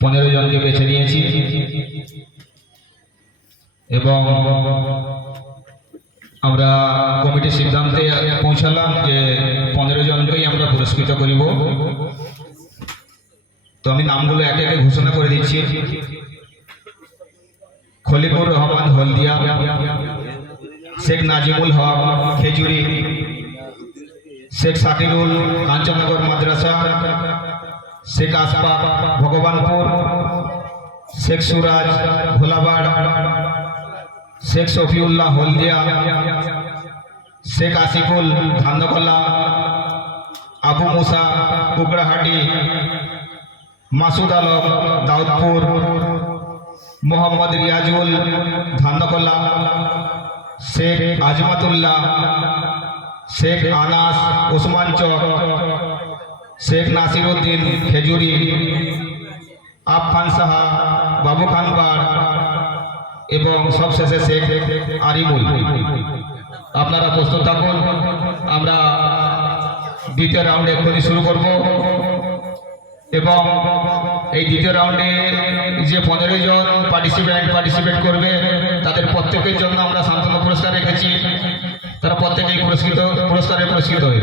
15 জনকে বেছে নিয়েছি এবং আমরা কমিটির সিদ্ধান্তে পৌঁছালাম যে 15 জনকেই আমরা পুরস্কৃত করিব। তো আমি নামগুলো একে একে ঘোষণা করে দিচ্ছি। খলিকুর রহমান হলদিয়া, শেখ নাজিমুল হক খেজুরি, শেখ সাকিরুল কাঞ্চননগর মাদ্রাসা, শেখ আসফাক ভগবানপুর, শেখ সুরাজ ভোলাবাড়, শেখ শফিউল্লাহ হলদিয়া, শেখ আসিফুল ধান্দকলা, আবু মুসা কুকড়াহাটি, মাসুদ আলম দাউদপুর, মোহাম্মদ রিয়াজুল ধান্দকলা, শেখ আজমাতুল্লাহ, শেখ আনাস ওসমান চক, শেখ নাসিরুদ্দিন খেজুরি, আফফান সাহা বাবু খানপাড় এবং সবশেষে শেখ আরিমুল। আপনারা প্রস্তুত থাকুন, আমরা দ্বিতীয় রাউন্ডে এক্ষুনি শুরু করব এবং এই দ্বিতীয় রাউন্ডে যে 15 জন পার্টিসিপেট করবে তাদের প্রত্যেকের জন্য আমরা সান্ত্বনা পুরস্কার রেখেছি। তারা প্রত্যেকেই পুরস্কারে পুরস্কৃত হয়ে